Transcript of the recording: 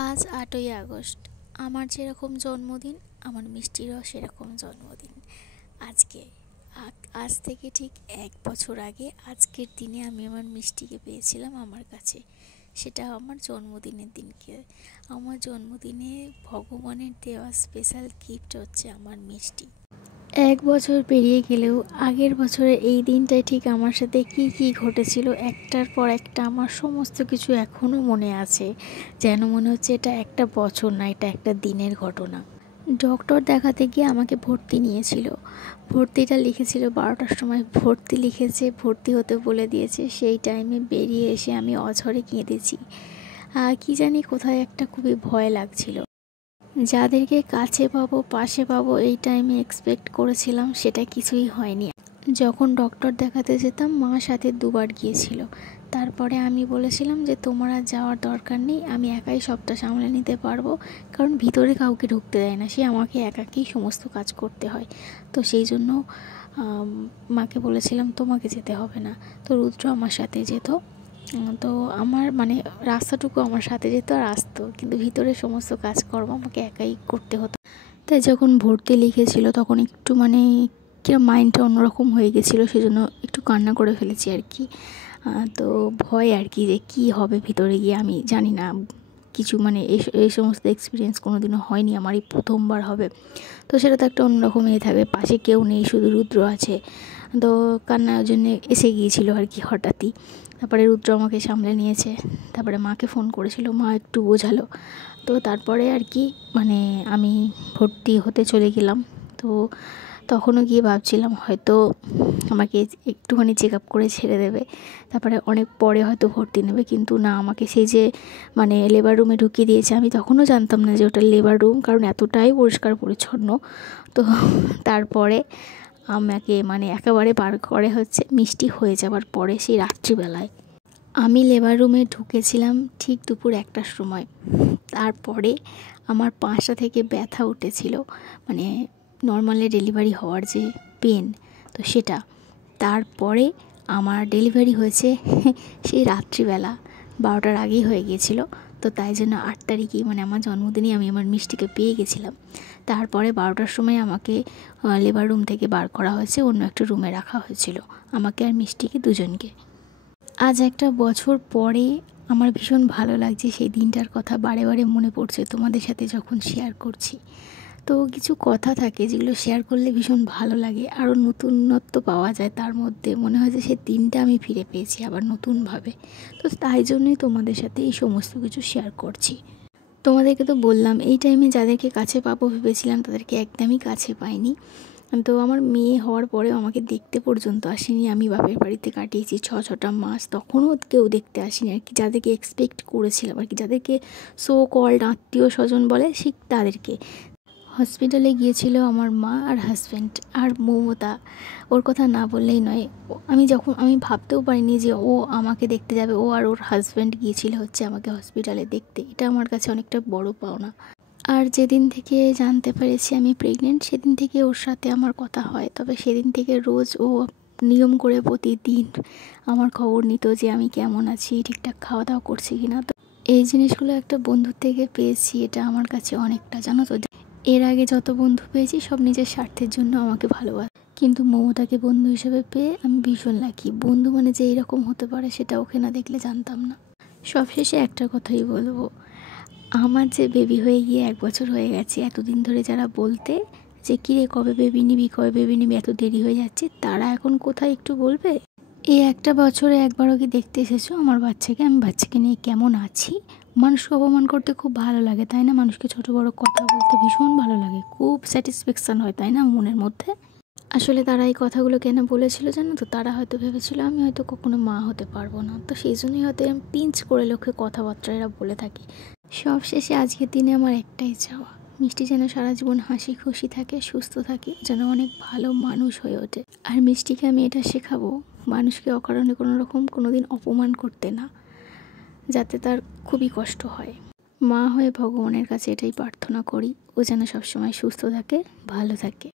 আজ ৮ই আগস্ট। আমার যেরকম জন্মদিন, আমার মিষ্টিরও সেরকম জন্মদিন আজকে। আজ থেকে ঠিক ১ বছর আগে আজকের দিনে আমি আমার মিষ্টিকে পেয়েছিলাম আমার কাছে। সেটা আমার জন্মদিনের দিনকে। আমার জন্মদিনে ভগবানের দেওয়া স্পেশাল গিফট হচ্ছে আমার মিষ্টি। ১ বছর পেরিয়ে গেলেও আগের বছরের এই দিনটায় ঠিক আমার সাথে কি কি ঘটেছিল একটার পর একটা আমার সমস্ত কিছু এখনও মনে আছে। যেন মনে হচ্ছে এটা একটা বছর না, এটা একটা দিনের ঘটনা। ডক্টর দেখাতে গিয়ে আমাকে ভর্তি নিয়েছিল। ভর্তিটা লিখেছিল ১২টার সময়, ভর্তি লিখেছে, ভর্তি হতে বলে দিয়েছে। সেই টাইমে বেরিয়ে এসে আমি অঝরে কেঁদেছি। কি জানি কোথায় একটা খুবই ভয় লাগছিল। যাদেরকে কাছে পাবো, পাশে পাবো এই টাইমে এক্সপেক্ট করেছিলাম, সেটা কিছুই হয়নি। যখন ডক্টর দেখাতে যেতাম, মা সাথে ২বার গিয়েছিল। তারপরে আমি বলেছিলাম যে তোমার আর যাওয়ার দরকার নেই, আমি একাই সবটা সামলে নিতে পারবো। কারণ ভিতরে কাউকে ঢুকতে দেয় না, সে আমাকে একাকেই সমস্ত কাজ করতে হয়। তো সেই জন্য মাকে বলেছিলাম তোমাকে যেতে হবে না। তো রুদ্র আমার সাথে যেত। তো আমার রাস্তাটুকু আমার সাথে যেত আর আসতো, কিন্তু ভিতরে সমস্ত কাজকর্ম আমাকে একাই করতে হতো। তাই যখন ভর্তি লিখেছিল তখন একটু কিরম মাইন্ডটা অন্যরকম হয়ে গেছিলো, সেজন্য একটু কান্না করে ফেলেছি আর কি। তো ভয় আর কি, যে কী হবে ভিতরে গিয়ে আমি জানি না কিছু। এই সমস্ত এক্সপিরিয়েন্স কোনো দিনও হয়নি, আমার এই প্রথমবার হবে। তো সেটা তো একটা অন্যরকম থাকে, পাশে কেউ নেই, শুধু রুদ্র আছে। তো কান্নার জন্য এসে গিয়েছিল আর কি হঠাৎই। তারপরে রুদ্র আমাকে সামলে নিয়েছে। তারপরে মাকে ফোন করেছিল, মা একটু বোঝালো। তো তারপরে আর কি আমি ভর্তি হতে চলে গেলাম। তো তখনও গিয়ে ভাবছিলাম হয়তো আমাকে একটুখানি চেক আপ করে ছেড়ে দেবে, তারপরে অনেক পরে হয়তো ভর্তি নেবে। কিন্তু না, আমাকে সেই যে লেবার রুমে ঢুকিয়ে দিয়েছে। আমি তখনও জানতাম না যে ওটা লেবার রুম, কারণ এতটাই পরিষ্কার পরিচ্ছন্ন। তো তারপরে আমাকে একেবারে বার করে মিষ্টি হয়ে যাওয়ার পরে, সেই রাত্রিবেলায় আমি লেবার রুমে ঢুকেছিলাম ঠিক দুপুর ১টার সময়। তারপরে আমার পাঁচটা থেকে ব্যথা উঠেছিল, নর্মালি ডেলিভারি হওয়ার যে পেন, তো সেটা। তারপরে আমার ডেলিভারি হয়েছে সেই রাত্রিবেলা ১২টার আগেই হয়ে গিয়েছিল। তো তাই জন্য ৮ তারিখেই আমার জন্মদিনেই আমি আমার মিষ্টিকে পেয়ে গেছিলাম। তারপরে ১২টার সময় আমাকে লেবার রুম থেকে বার করা হয়েছে, অন্য একটা রুমে রাখা হয়েছিল আমাকে আর মিষ্টিকে দুজনকে। আজ একটা বছর পরে আমার ভীষণ ভালো লাগছে, সেই দিনটার কথা বারে বারে মনে পড়ছে তোমাদের সাথে যখন শেয়ার করছি। তো কিছু কথা থাকে যেগুলো শেয়ার করলে ভীষণ ভালো লাগে, আরও নতুনত্ব পাওয়া যায় তার মধ্যে। মনে হয় যে সেই দিনটা আমি ফিরে পেয়েছি আবার নতুনভাবে। তো তাই জন্যই তোমাদের সাথে এই সমস্ত কিছু শেয়ার করছি। তোমাদেরকে তো বললাম, এই টাইমে যাদেরকে কাছে পাবো ভেবেছিলাম তাদেরকে একদমই কাছে পাইনি। তো আমার মেয়ে হওয়ার পরেও আমাকে দেখতে পর্যন্ত আসেনি। আমি বাপের বাড়িতে কাটিয়েছি ৬টা মাস, তখনও কেউ দেখতে আসেনি আর কি। যাদেরকে এক্সপেক্ট করেছিলাম আর কি, যাদেরকে সো কল্ড আত্মীয় স্বজন বলে, ঠিক তাদেরকে। হসপিটালে গিয়েছিল আমার মা আর হাজব্যান্ড আর মমতা, ওর কথা না বললেই নয়। আমি ভাবতেও পারিনি যে ও আমাকে দেখতে যাবে। ও আর ওর হাজব্যান্ড গিয়েছিল আমাকে হসপিটালে দেখতে। এটা আমার কাছে অনেকটা বড় পাওনা। আর যেদিন থেকে জানতে পেরেছি আমি প্রেগনেন্ট, সেদিন থেকে ওর সাথে আমার কথা হয়। তবে সেদিন থেকে রোজ ও নিয়ম করে প্রতিদিন আমার খবর নিত যে আমি কেমন আছি, ঠিকঠাক খাওয়া দাওয়া করছি কিনা। তো এই জিনিসগুলো একটা বন্ধুর থেকে পেয়েছি, এটা আমার কাছে অনেকটা, জানো তো। এর আগে যত বন্ধু পেয়েছি সব নিজের স্বার্থের জন্য আমাকে ভালোবাসে, কিন্তু মমতাকে বন্ধু হিসেবে পেয়ে আমি ভীষণ লাকি। বন্ধু যে এইরকম হতে পারে, সেটা ওকে না দেখলে জানতাম না। সবশেষে একটা কথাই বলবো, আমার যে বেবি হয়ে গিয়ে ১ বছর হয়ে গেছে, এতদিন ধরে যারা বলতে যে কিরে কবে বেবি নিবি, কবে বেবি নিবি, এত দেরি হয়ে যাচ্ছে, তারা এখন কোথায় একটু বলবে? এই একটা বছরে একবারও কি দেখতে এসেছো আমার বাচ্চাকে? আমি বাচ্চাকে নিয়ে কেমন আছি? মানুষকে অপমান করতে খুব ভালো লাগে, তাই না? মানুষকে ছোট বড় কথা বলতে ভীষণ ভালো লাগে, খুব স্যাটিসফ্যাকশান হয়, তাই না মনের মধ্যে? আসলে তারা এই কথাগুলো কেন বলেছিল জানো তো? তারা হয়তো ভেবেছিল আমি হয়তো কখনো মা হতে পারবো না, তো সেই জন্যই হয়তো আমি পিঞ্চ করে লোককে কথাবার্তা এরা বলে থাকি। সব শেষে আজকের দিনে আমার একটাই চাওয়া, মিষ্টি যেন সারা জীবন হাসি খুশি থাকে, সুস্থ থাকে, যেন অনেক ভালো মানুষ হয়ে ওঠে। আর মিষ্টিকে আমি এটা শেখাবো, মানুষকে অকারণে কোনোদিন অপমান করতে না, যাতে তার খুবই কষ্ট হয়। মা হয়ে ভগবানের কাছে এটাই প্রার্থনা করি, ও যেন সবসময় সুস্থ থাকে, ভালো থাকে।